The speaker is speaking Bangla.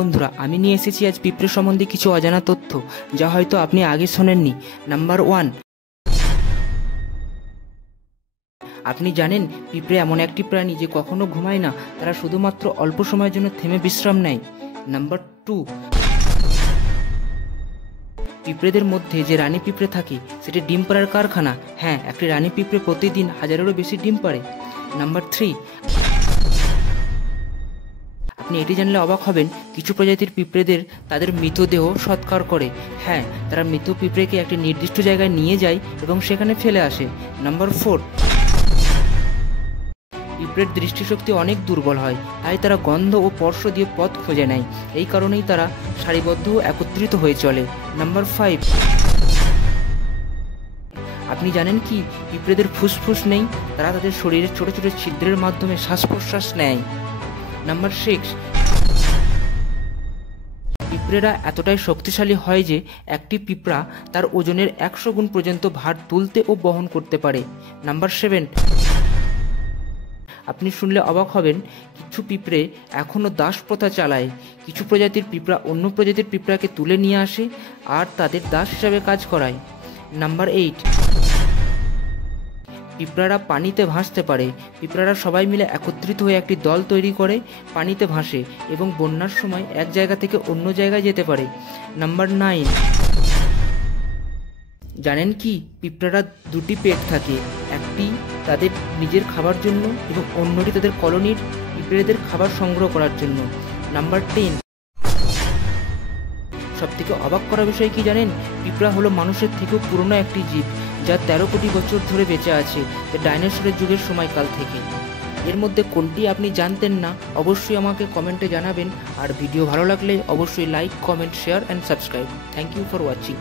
বন্ধুরা, আমি নিয়ে এসেছি আজ পিঁপড়ে সম্বন্ধে কিছু অজানা তথ্য, যা হয়তো আপনি আগে শোনেননি। নাম্বার 1, আপনি জানেন পিঁপড়ে এমন একটি প্রাণী যে কখনো ঘুমায় না, তারা শুধুমাত্র অল্প সময়ের জন্য থেমে বিশ্রাম নেয়। নাম্বার 2, পিঁপড়েদের মধ্যে যে রানী পিঁপড়ে থাকে সেটি ডিম পাড়ার কারখানা। হ্যাঁ, একটি রানী পিঁপড়ে প্রতিদিন 1000-এরও বেশি ডিম পাড়ে। নাম্বার 3, আপনি এটি জানলে অবাক হবেন, কিছু প্রজাতির পিঁপড়েদের তাদের মৃতদেহ সৎকার করে। হ্যাঁ, তারা মৃত পিঁপড়েকে একটি নির্দিষ্ট জায়গায় নিয়ে যায় এবং সেখানে ফেলে আসে। নাম্বার 4, পিঁপড়ের দৃষ্টিশক্তি অনেক দুর্বল হয়, তাই তারা গন্ধ ও স্পর্শ দিয়ে পথ খুঁজে নেয়। এই কারণেই তারা সারিবদ্ধ ও একত্রিত হয়ে চলে। নাম্বার 5, আপনি জানেন কি পিঁপড়েদের ফুসফুস নেই, তারা তাদের শরীরের ছোট ছোট ছিদ্রের মাধ্যমে শ্বাস প্রশ্বাস নেয়। নাম্বার 6, পিঁপড়েরা এতটাই শক্তিশালী হয় যে একটি পিঁপড়া তার ওজনের 100 গুণ পর্যন্ত ভার তুলতে ও বহন করতে পারে। নাম্বার 7, আপনি শুনলে অবাক হবেন, কিছু পিঁপড়ে এখনও দাস প্রথা চালায়। কিছু প্রজাতির পিঁপড়া অন্য প্রজাতির পিঁপড়াকে তুলে নিয়ে আসে আর তাদের দাস হিসাবে কাজ করায়। নাম্বার 8, পিঁপড়ারা পানিতে ভাসতে পারে। পিঁপড়ারা সবাই মিলে একত্রিত হয়ে একটি দল তৈরি করে পানিতে ভাসে এবং বন্যার সময় এক জায়গা থেকে অন্য জায়গায় যেতে পারে। নাম্বার 9, জানেন কি পিঁপড়ারা দুটি পেট থাকে, একটি তাদের নিজের খাবার জন্য এবং অন্যটি তাদের কলোনির পিঁপড়েদের খাবার সংগ্রহ করার জন্য। নাম্বার 10, সবথেকে অবাক করা বিষয় কি জানেন, পিঁপড়া হলো মানুষের থেকেও পুরনো একটি জীব, যা 13 কোটি বছর ধরে বেঁচে আছে, ডাইনোসরের যুগের সময়কাল থেকে। এর মধ্যে কোনটি আপনি জানতেন না, অবশ্যই আমাকে কমেন্টে জানাবেন। আর ভিডিও ভালো লাগলে অবশ্যই like, comment, share and subscribe. Thank you for watching.